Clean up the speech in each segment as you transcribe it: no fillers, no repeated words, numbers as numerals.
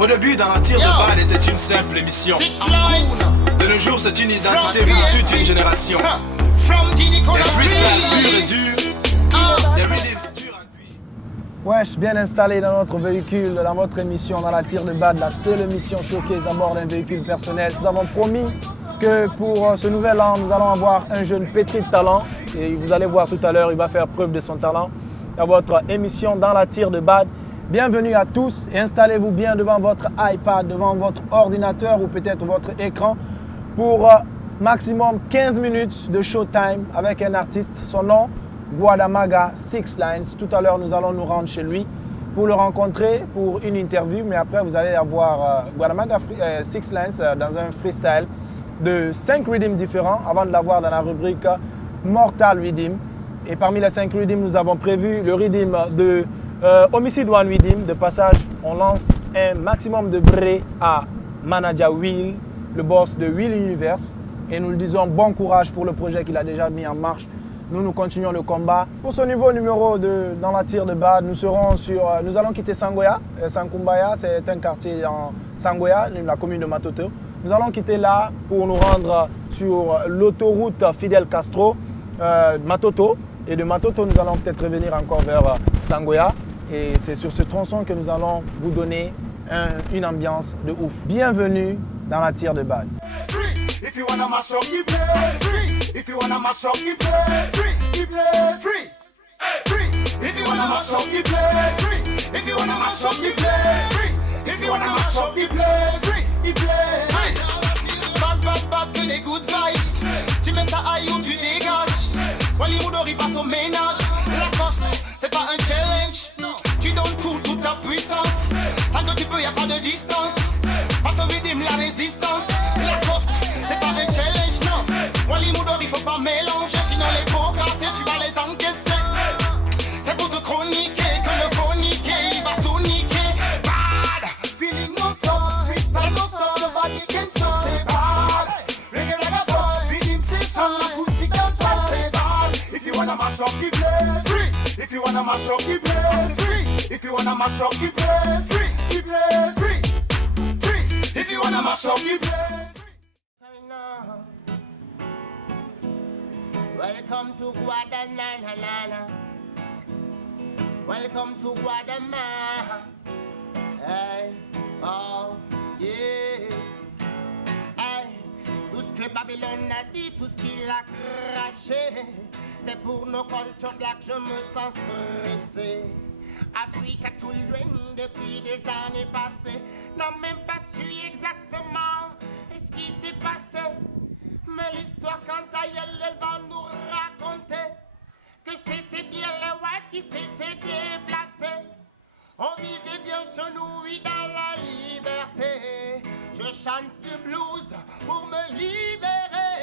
Au début, dans la tire de balle était une simple émission. De nos jours, c'est une identité pour toute une génération. Des freestyles purs et durs, des rhythms durs à cuire. Wesh, bien installé dans notre véhicule, dans votre émission dans la tire de balle, la seule émission showcase à bord d'un véhicule personnel. Nous avons promis que pour ce nouvel an, nous allons avoir un jeune pétri de talent. Et vous allez voir tout à l'heure, il va faire preuve de son talent dans votre émission dans la tire de balle. Bienvenue à tous et installez-vous bien devant votre iPad, devant votre ordinateur ou peut-être votre écran pour maximum 15 minutes de showtime avec un artiste. Son nom, Guadamaga Six Lines. Tout à l'heure, nous allons nous rendre chez lui pour le rencontrer pour une interview. Mais après, vous allez avoir Guadamaga Six Lines dans un freestyle de 5 rhythms différents avant de l'avoir dans la rubrique Mortal Rhythm. Et parmi les 5 rhythms, nous avons prévu le rhythm de Homicide One Rhythm. De passage, on lance un maximum de bré à Manager Will, le boss de Will Universe. Et nous le disons, bon courage pour le projet qu'il a déjà mis en marche. Nous continuons le combat. Pour ce niveau numéro dans la tire de balle, nous allons quitter Sangoya. Sankumbaya, c'est un quartier en Sangoya, la commune de Matoto. Nous allons quitter là pour nous rendre sur l'autoroute Fidel Castro, Matoto. Et de Matoto, nous allons peut-être revenir encore vers Sangoya. Et c'est sur ce tronçon que nous allons vous donner une ambiance de ouf. Bienvenue dans la tire de balle. If you wanna mash up the place, free. If you wanna mash up the place, free. The place, free. Free. If you wanna mash up the place, free. If you wanna mash up the place, free. If you wanna mash up the place, free. The place, free. Bad, bad, bad, que des good vibes. Tu mets ça à you, tu dégages. Hollywood aurait pas son ménage. La coste, c'est pas un challenge. Tu donnes toute ta puissance. Tant que tu peux, y'a pas de distance. Passe au rythme, la résistance. La coste, c'est pas un challenge, non. Hollywood, il faut pas mélanger. Sinon les pots cassés, tu vas les encaisser. C'est pour te chroniquer que le faux niquer, il va tout niquer. Bad, feeling non-stop, freestyle non-stop, nobody can stop. C'est bad, reggae like a ball, rhythm session, acoustic dancehall. C'est bad, if you wanna mash up the place, free. If you wanna mash up the place, free. If you wanna mash up the place, free. The place, free. Free. If you wanna mash up the place, free. Welcome to Guadalajara. Welcome to Guadalajara. Hey, oh, yeah. Hey, tout ce que Babylone a dit, tout ce qu'il a craché, c'est pour nos cultures black, je me sens stressé. Africa Children, depuis des années passées, n'ont même pas su exactement ce qui s'est passé. Mais l'histoire, quant à elle va nous raconter que c'était bien les whites qui s'étaient déplacés. On vivait bien chez nous, oui, dans la liberté. Je chante du blues pour me libérer.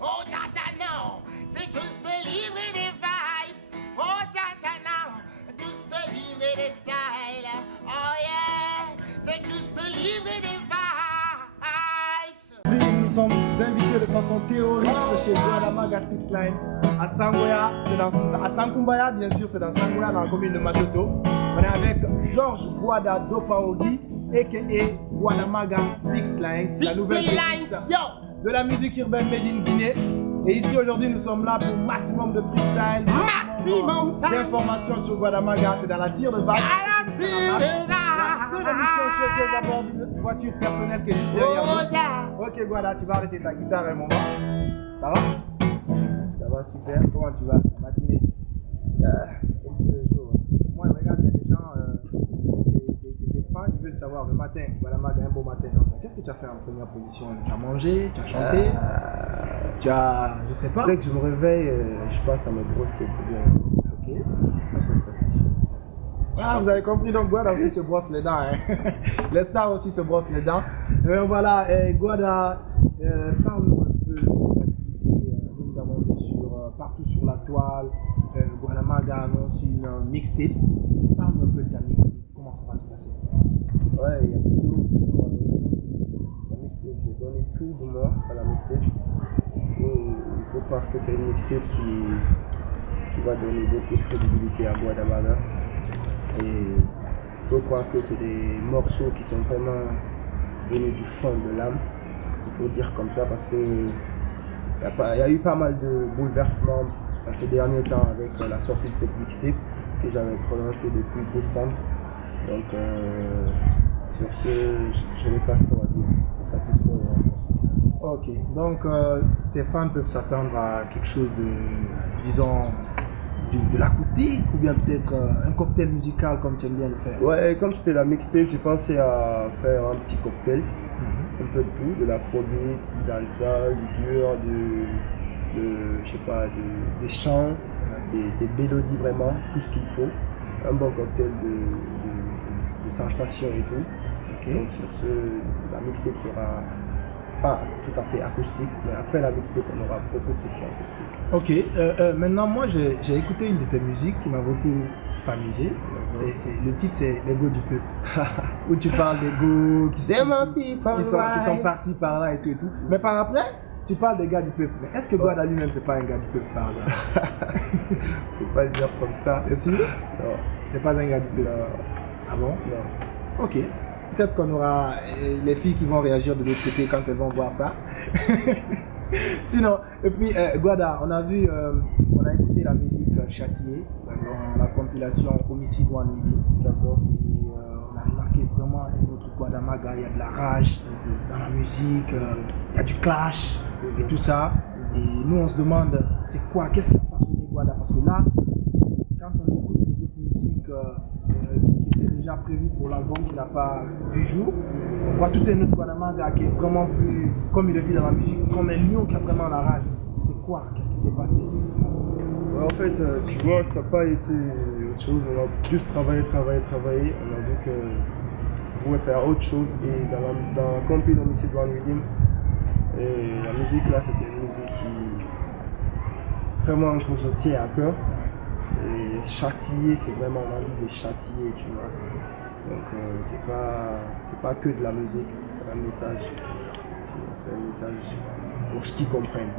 Oh, dja non, c'est juste livrer des vibes. Oh, dja non, juste livrer des styles. Oh yeah, c'est juste livrer des vibes. Nous sommes invités de façon théorique chez Guadamaga Six Lines à Sangoya, à Sankumbaya, bien sûr, c'est dans Sangoya, dans la commune de Matoto. On est avec Georges Guada Dopaogi, a.k.a. Guadamaga Six Lines, la nouvelle de la musique urbaine made in Guinée. Et ici aujourd'hui, nous sommes là pour maximum de freestyle, maximum d'informations sur Guadamaga. C'est dans la tire de balle. La seule émission showcase à bord d'une voiture personnelle qui est juste derrière nous. Ok Guada, tu vas arrêter ta guitare un moment. Ça va? Ça va super. Comment tu vas? Matinée. Comme tous les jours. Moi, regarde, il y a des gens, des fans qui veulent savoir le matin. Guadamaga, un beau matin. Qu'est-ce que tu as fait en première position? Tu as mangé? Tu as chanté? Tu as, je sais pas. Dès que je me réveille, je passe à me brosser pour bien. Ok. Après ça, c'est chiant. Ah, vous avez compris, donc Guada aussi se brosse les dents. Hein. Les stars aussi se brossent les dents. Voilà, Guada, parle-nous un peu des activités que nous avons vues partout sur la toile. Guadamaga annonce une mixtape. Parle-nous un peu de ta mixtape. Comment ça va se passer? Ouais, il y a toujours à l'horizon. La mixtape, j'ai donné tout de moi à la mixtape. Il faut croire que c'est une mixtape qui va donner beaucoup de crédibilité à Guadamaga. Et faut croire que c'est des morceaux qui sont vraiment venus du fond de l'âme. Il faut dire comme ça parce que il y a eu pas mal de bouleversements ces derniers temps avec la sortie de cette mixtape que j'avais prononcée depuis décembre. Donc sur ce, je n'ai pas trop à dire. C'est satisfait. Ok, donc tes fans peuvent s'attendre à quelque chose de, disons, de l'acoustique ou bien peut-être un cocktail musical comme tu aimes bien le faire. Ouais, comme c'était la mixtape, j'ai pensé à faire un petit cocktail, un peu de tout, de l'afrobeat, du dancehall, du dur, je sais pas, des chants, des mélodies vraiment, tout ce qu'il faut. Un bon cocktail de sensations et tout. Okay. Donc sur ce, la mixtape sera pas tout à fait acoustique, mais après la mixtape, on aura beaucoup de sessions acoustiques. Ok, maintenant moi j'ai écouté une de tes musiques qui m'a beaucoup amusé. Le titre c'est Les Go du Peuple, où tu parles des go qui sont par-ci par-là et tout et tout. Mais par après, tu parles des gars du peuple. Mais est-ce que Guada lui-même c'est pas un gars du peuple par là? Faut pas le dire comme ça. T'es sûr? Non. T'es pas un gars du peuple? Ah bon? Non. Ok. Peut-être qu'on aura les filles qui vont réagir de l'autre côté quand elles vont voir ça. Sinon, et puis Guada, on a écouté la musique Châtier dans la compilation Homicide One Midi. D'accord. Et on a remarqué vraiment un autre Guadamaga, il y a de la rage dans la musique, il y a du clash et tout ça. Et nous on se demande, c'est quoi, qu'est-ce qui a façonné Guada? Parce que là, quand on écoute les autres musiques qui étaient déjà prévues pour l'album qui n'a pas vu jour, on voit tout un autre Guadamaga qui est vraiment plus, comme il le dit dans la musique, comme un lion qui a vraiment la rage. C'est quoi? Qu'est-ce qui s'est passé? En fait, tu vois, ça n'a pas été autre chose. On a juste travaillé. On a vu qu'on pouvait faire autre chose. Et dans la compil Homicide One Rhythm, et la musique là, c'était une musique qui vraiment que je tiens à cœur. Et châtier, c'est vraiment l'envie de châtier, tu vois. Donc c'est pas que de la musique, c'est un message. C'est un message pour ceux qui comprennent.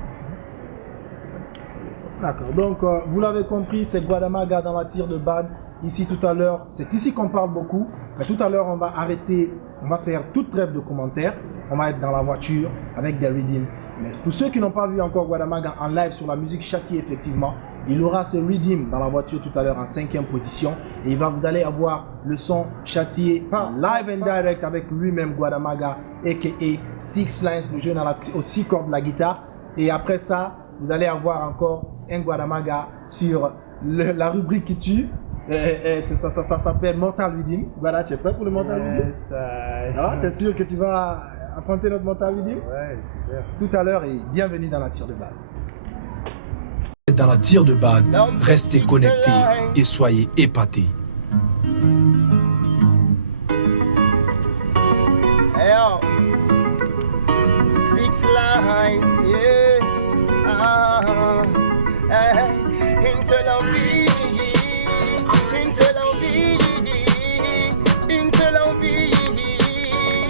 D'accord, donc vous l'avez compris, c'est Guadamaga dans la tire de Bad. Ici tout à l'heure, c'est ici qu'on parle beaucoup. Mais tout à l'heure, on va arrêter, on va faire toute trêve de commentaires. On va être dans la voiture avec des redeems. Mais pour ceux qui n'ont pas vu encore Guadamaga en live sur la musique Châtier, effectivement, il aura ce redeem dans la voiture tout à l'heure en 5e position. Et vous allez avoir le son Châtier live and direct avec lui-même Guadamaga, a.k.a. Six Lines, le jeune aux 6 cordes de la guitare. Et après ça, vous allez avoir encore un Guadamaga sur la rubrique qui tue. Ça s'appelle Mortal Redeem. Voilà, tu es prêt pour le Mortal Redeem? T'es sûr que tu vas affronter notre Mortal Redeem? Ouais, super. Tout à l'heure et bienvenue dans la tire de balle. Dans la tire de balle, restez connectés et soyez épatés. Hey, oh. Six lines, yeah. Into l'envie,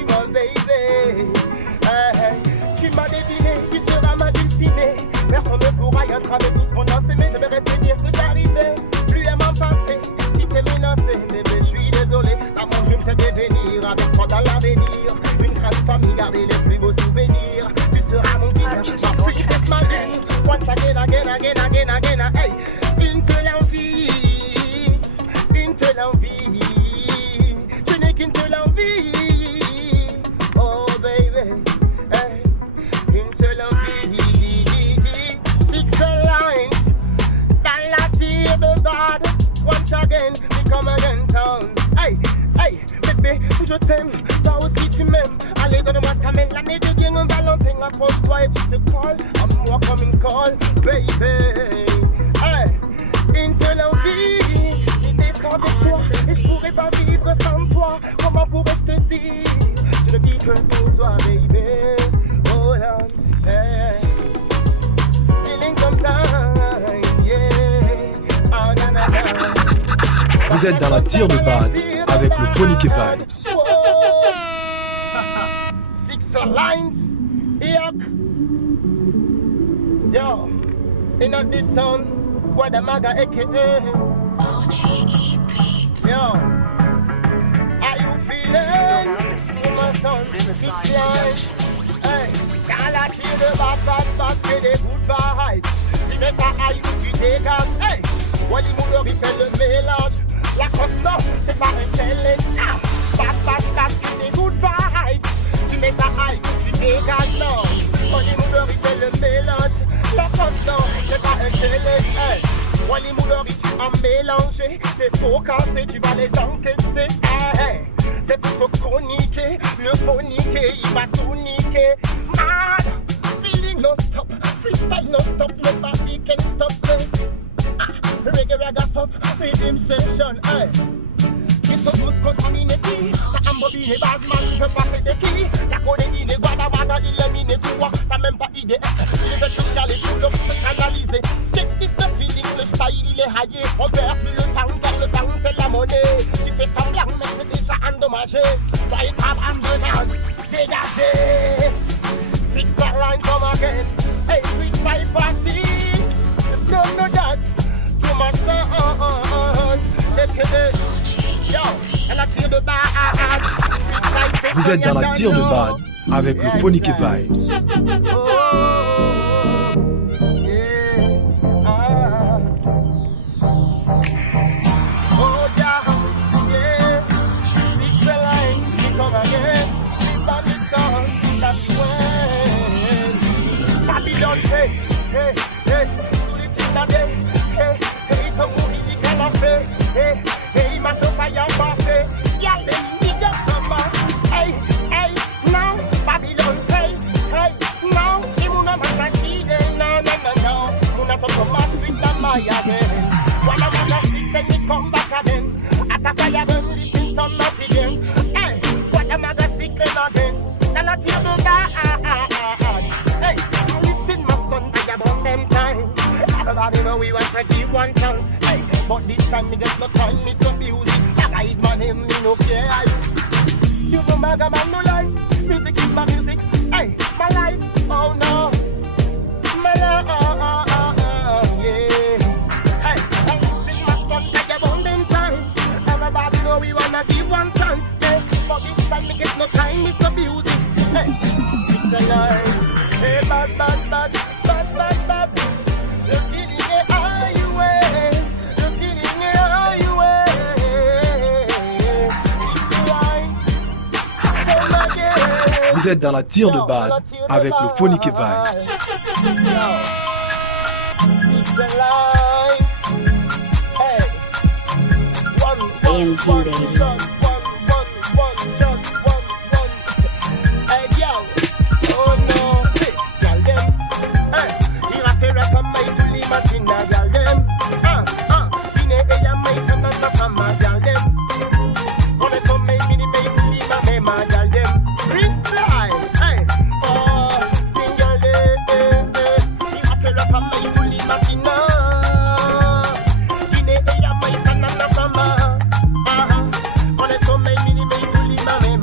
mon baby. Tu m'as deviné, tu seras ma dulcinée. Personne ne pourra y entraver tout ce qu'on a s'aimé. J'aimerais te dire que j'arrivais plus à m'en passer. Si t'es menacé, bébé, je suis désolé. À mon dream, c'est devenir avec toi dans l'avenir. Une grande famille, garder les plus beaux souvenirs. Tu seras mon guide, ma princesse malgré. Once again, hey. Into l'envie, je n'ai qu'une seule envie, oh baby, hey. Into l'envie, six lines, dans la tire de bad, once again, we come again town, hey, bébé, je t'aime, toi aussi tu m'aimes, allez donne-moi ta main, l'année devient un Valentin, approche-toi et tu te colles, à moi comme une colle, baby, hey. Into l'envie, si d'être avec toi, et je pourrais pas vivre sans toi, comment pourrais-je te dire, je ne vis que pour toi, baby, oh là, hey. Feeling sometime, yeah, oh na na na. Vous êtes dans la tire de balle avec le Phonique Vibes. Six lines, yuck. Yo, in this song, Guadamaga, a.k.a. OGE Beats. Yo, Six lines. Hey, y'all a kill the bad with the good vibes. Si mais ça aille où tu dégages. Hey, Wally Mouleur il fait le mélange. La Costa, c'est pas un challenge. Bad with the good vibes. Si mais ça aille où tu dégages. Non, Wally Mouleur il fait le mélange. La Costa, c'est pas un challenge. Hey, Wally Mouleur il tue à mélanger. Les faux cassés, tu vas les encaisser. Hey, c'est pour te chroniquer, le phoniquer, il va tout niquer. Mad, feeling no stop, freestyle no stop, nobody can stop, say. Reggae raga pop, rhythm session, hey. It's so good contaminity, t'as un bobine bad man, tu peux passer des quilles. T'as codéiné, guada, illuminé, tu vois, t'as même pas idée. Il veut social et tout l'homme se canaliser. Check this the feeling, le style il est haillé. On perd plus le temps, car le temps c'est la monnaie. Tu fais semblant, mais c'est déjà endommagé. Toi et ta bande de nazes, dégagé. Six line come again. Hey, freestyle party. Don't know that. To my son. Yo, elle a tir de bad. Vous êtes dans la tire de bad avec le Phonique Vibes. Hey, tous les types d'adé. Hey, comme Mourini qu'elle a fait. Hey, ma tofa y'a parfait. Y'a les niggas samba. Hey, non, Babylon. Hey, non, et mon homme a fatigué. Non. Mon attend marche vite dans ma yagé. Voilà ma système, il come back again. At a fire burn, listen some not again. Hey, voilà ma système again. Dans la tire de bas. Hey, listen my son, vagabond them time. Everybody know we want to give one chance. Hey, but this time me get no time, Mr. Music. Maga is my name, me no care. You know Maga man no lie. Music is my music. Hey, my life, oh no. My life, yeah. Hey, listen my son, vagabond them time. Everybody know we wanna give one chance. Hey, but this time me get no time, Mr. Music. Hey, it's a lie. Hey, bad. The feeling is all you way. The feeling is all you way. Six lines, come again. Vous êtes dans la tire de bad avec le Phonique Vibes. Six lines. Hey, one shot, one shot. Hey, yo. Oh no, see, girl them. Hey, il a fait rap comme my to l'imagine, girl them. Dine ella me sana na fama, girl them. On est comme my mini me to l'imagine, girl them. Freestyle, hey, oh, single, il a fait rap comme my to l'imagine. Dine ella me sana na fama. On est comme my mini me to l'imagine.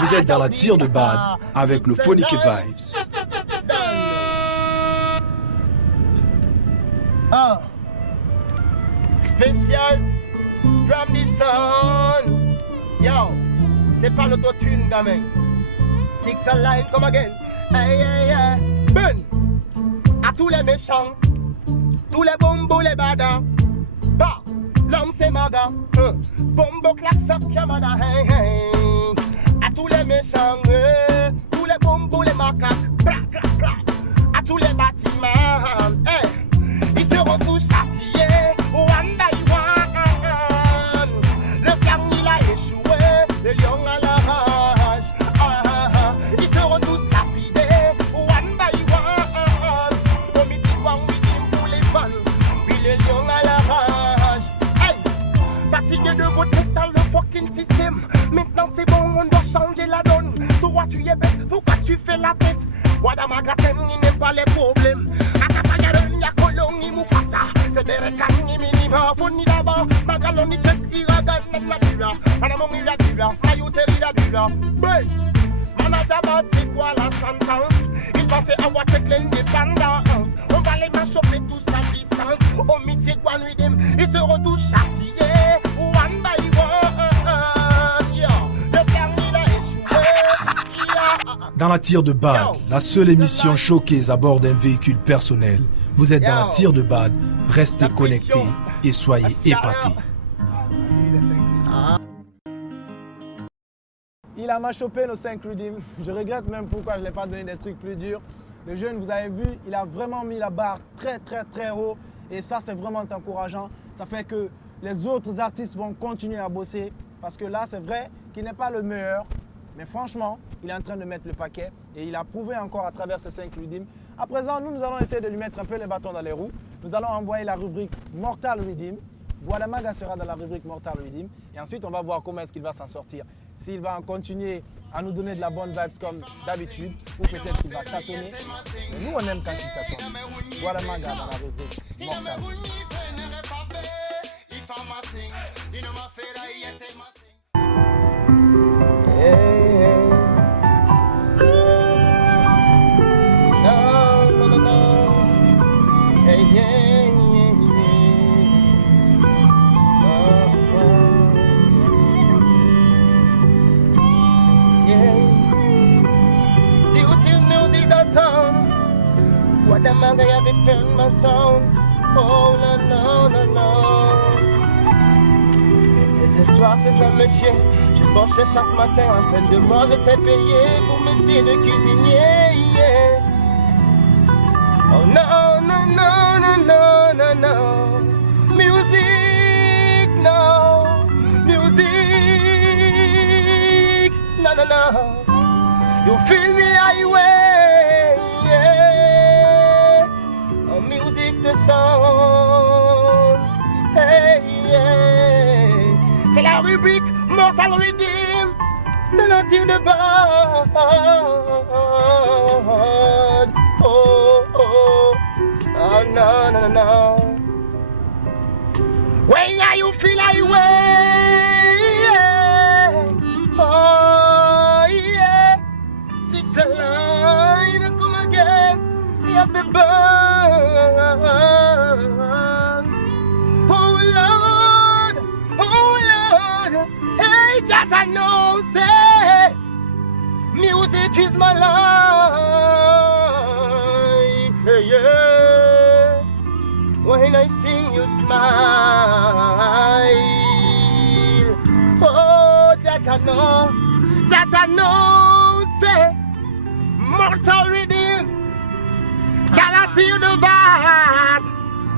Vous êtes dans la tire de bad avec le Phonique Vibes. Spécial from the sun. Yo, c'est pas l'autotune, gamin. Six line, come again. Hey. Ben, à tous les méchants, tous les bombos, les badas. Bah, l'homme c'est maga. Bombo claque up camada. Hey. À tous les méchants, tous les bombos, les macaques. À tous les bâtiments. Hey, ils seront tous châtiés. One by one. problem. Akafagaron ya kolongi mufata. Seberekan ni minima funi daba. Magaloni check iragan na bira. Anamongi la bira, mayuteri la bira. Hey, manajabat c'est quoi la sentence? Il pensait avoir check l'indépendance. On va les machoper tous à distance. Homicide one rhythm, ils seront tous châtiés. One by one, yeah. Le plan il a échoué, yeah. Dans la tire de Bad, la seule émission showcase à bord d'un véhicule personnel. Vous êtes dans la tire de Bad, restez connectés et soyez épatés. Il a chopé nos 5 redeem. Je regrette même pourquoi je ne l'ai pas donné des trucs plus durs. Le jeune, vous avez vu, il a vraiment mis la barre très très très haut. Et ça, c'est vraiment encourageant. Ça fait que les autres artistes vont continuer à bosser. Parce que là, c'est vrai qu'il n'est pas le meilleur. Mais franchement, il est en train de mettre le paquet. Et il a prouvé encore à travers ces 5 redeem. À présent, nous allons essayer de lui mettre un peu les bâtons dans les roues. Nous allons envoyer la rubrique Mortal Redeem. Wadamaga sera dans la rubrique Mortal Redeem. Et ensuite, on va voir comment est-ce qu'il va s'en sortir. S'il va continuer à nous donner de la bonne vibes comme d'habitude, ou peut-être qu'il va tâtonner. Mais nous, on aime quand il tâtonne. Wadamaga dans la rubrique Mortal Redeem. Wadamaga avait fait ma sound. Oh non, non, non, non. C'était ce soir, c'est jamais chier. Je bossais chaque matin afin de manger, j'étais payé pour métier de cuisinier. Yeah. Oh non, non, non, non, non, non, non. Music, no. Music, no, no, no. You feel me highway, yeah. Oh, music, the sound, hey, yeah. C'est la rubrique Mortal Redeem de la tire de Bad. Oh, oh, oh, no, no, no. When you feel highway, yeah. Oh, yeah. Six line, come again. You have to burn. Oh Lord, oh Lord. Hey, that I know, say, music is my life. Hey, yeah. When I sing, you smile. Oh, that I know, say, Mortal Redeem. Dans la tire de Bad.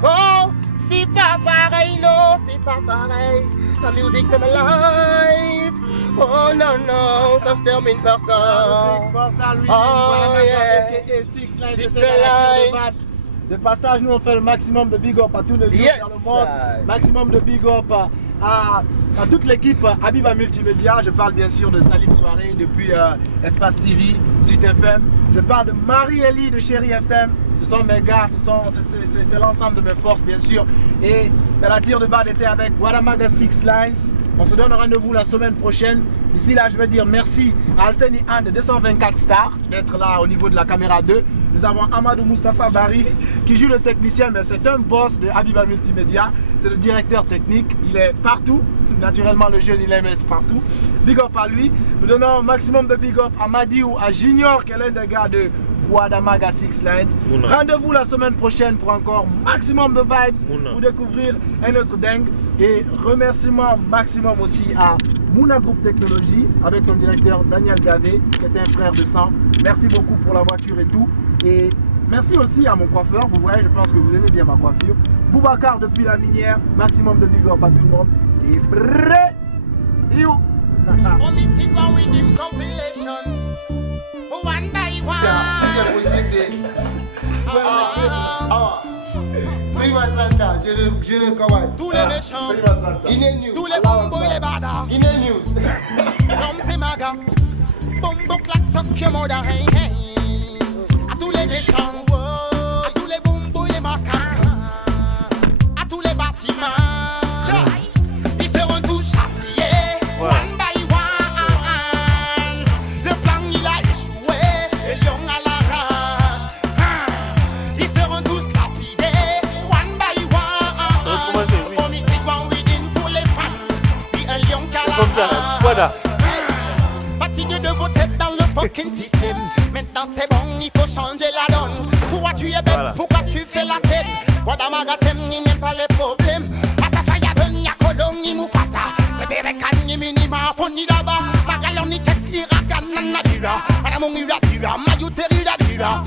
Oh, c'est pas pareil, non, c'est pas pareil. La musique c'est ma life. Oh non, non, ça se termine par ça. Oh yeah. Six Lines. De passage, nous on fait le maximum de big up à tous les vieux dans le monde. Maximum de big up à toute l'équipe Habiba Multimédia. Je parle bien sûr de Salim Soirée depuis Espace TV, Suite FM. Je parle de Marie-Elie de Chérie FM. Ce sont mes gars, c'est l'ensemble de mes forces bien sûr. Et dans la tire de Bad était avec Wadamaga Six Lines. On se donne rendez-vous la semaine prochaine. D'ici là, je vais dire merci à Alseni Han de 224 Stars d'être là au niveau de la caméra 2. Nous avons Amadou Mustafa Barry qui joue le technicien, mais c'est un boss de Habiba Multimédia. C'est le directeur technique. Il est partout. Naturellement, le jeune, il aime être partout. Big up à lui. Nous donnons un maximum de big up à Madi ou à Junior, qui est l'un des gars de Wadamaga Six Lines. Rendez-vous la semaine prochaine pour encore maximum de vibes, pour découvrir un autre dingue. Et remerciement maximum aussi à Mouna Group Technologie avec son directeur Daniel Gavé, qui est un frère de sang. Merci beaucoup pour la voiture et tout. Et merci aussi à mon coiffeur. Vous voyez, je pense que vous aimez bien ma coiffure. Boubacar depuis la minière. Maximum de big up à tout le monde. Et brrrr, see you. Homicide One Rhythm compilation. One by one. Prima Santa, je ne commence. Tous les méchants, In a news. tous les bombos et les badas. In a news. Comme c'est maga. Bombo claque, suck your mother, hey, hey. À tous les méchants, wow. là. Fatigué de vos têtes dans le fucking système. Maintenant c'est bon, il faut changer la donne. Pourquoi tu es bête, Voilà. pourquoi tu fais la tête? Wadamagatem, ni n'aime pas les problèmes. Atafaya ben ya kolong ni mufata. Sebere kan ni minima foni daba. Magalon ni tek iragan na nabira. Anamongi rapira, mayuteri rapira.